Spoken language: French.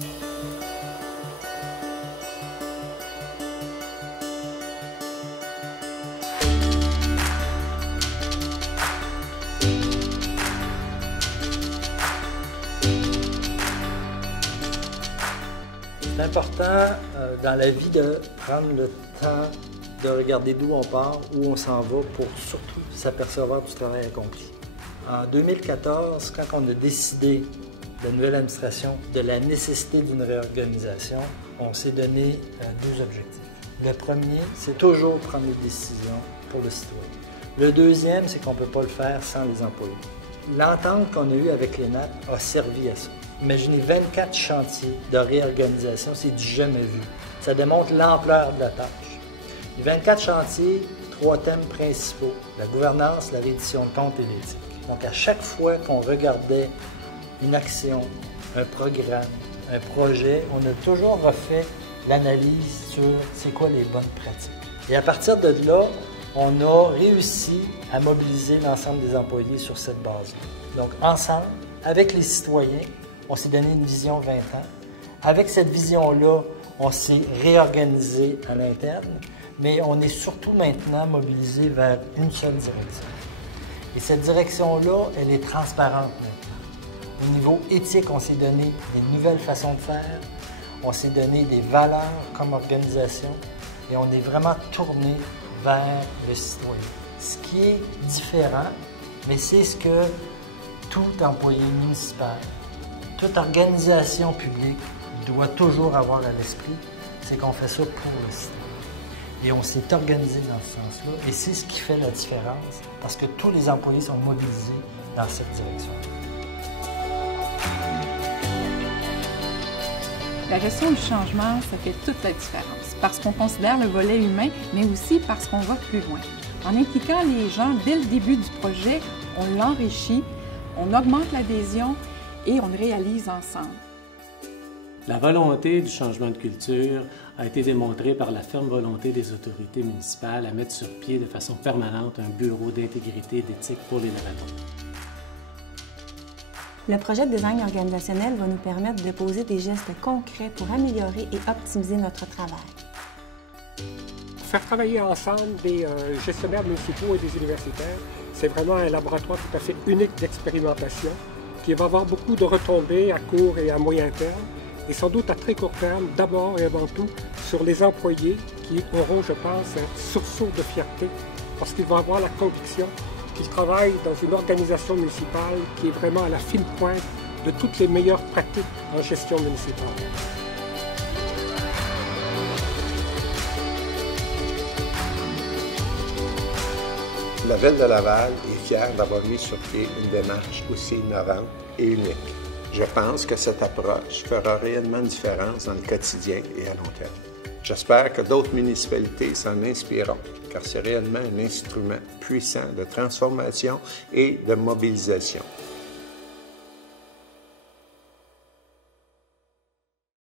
C'est important dans la vie de prendre le temps de regarder d'où on part, où on s'en va, pour surtout s'apercevoir du travail accompli. En 2014, quand on a décidé, la nouvelle administration, de la nécessité d'une réorganisation, on s'est donné deux objectifs. Le premier, c'est toujours prendre les décisions pour le citoyen. Le deuxième, c'est qu'on ne peut pas le faire sans les employés. L'entente qu'on a eue avec l'ENAC a servi à ça. Imaginez 24 chantiers de réorganisation, c'est du jamais vu. Ça démontre l'ampleur de la tâche. Les 24 chantiers, 3 thèmes principaux, la gouvernance, la reddition de comptes et l'éthique. Donc à chaque fois qu'on regardait une action, un programme, un projet, on a toujours refait l'analyse sur c'est quoi les bonnes pratiques. Et à partir de là, on a réussi à mobiliser l'ensemble des employés sur cette base-là. Donc ensemble, avec les citoyens, on s'est donné une vision 20 ans. Avec cette vision-là, on s'est réorganisé à l'interne, mais on est surtout maintenant mobilisé vers une seule direction. Et cette direction-là, elle est transparente maintenant. Au niveau éthique, on s'est donné des nouvelles façons de faire, on s'est donné des valeurs comme organisation, et on est vraiment tourné vers le citoyen. Ce qui est différent, mais c'est ce que tout employé municipal, toute organisation publique doit toujours avoir à l'esprit, c'est qu'on fait ça pour le citoyen. Et on s'est organisé dans ce sens-là, et c'est ce qui fait la différence, parce que tous les employés sont mobilisés dans cette direction. La gestion du changement, ça fait toute la différence, parce qu'on considère le volet humain, mais aussi parce qu'on va plus loin. En impliquant les gens dès le début du projet, on l'enrichit, on augmente l'adhésion et on le réalise ensemble. La volonté du changement de culture a été démontrée par la ferme volonté des autorités municipales à mettre sur pied de façon permanente un bureau d'intégrité et d'éthique pour les Lavallois. Le projet de design organisationnel va nous permettre de poser des gestes concrets pour améliorer et optimiser notre travail. Faire travailler ensemble des gestionnaires municipaux et des universitaires, c'est vraiment un laboratoire tout à fait unique d'expérimentation qui va avoir beaucoup de retombées à court et à moyen terme, et sans doute à très court terme, d'abord et avant tout, sur les employés qui auront, je pense, un sursaut de fierté parce qu'ils vont avoir la conviction qu'ils travaillent dans une organisation municipale qui est vraiment à la fine pointe de toutes les meilleures pratiques en gestion municipale. La Ville de Laval est fière d'avoir mis sur pied une démarche aussi innovante et unique. Je pense que cette approche fera réellement une différence dans le quotidien et à long terme. J'espère que d'autres municipalités s'en inspireront, car c'est réellement un instrument puissant de transformation et de mobilisation.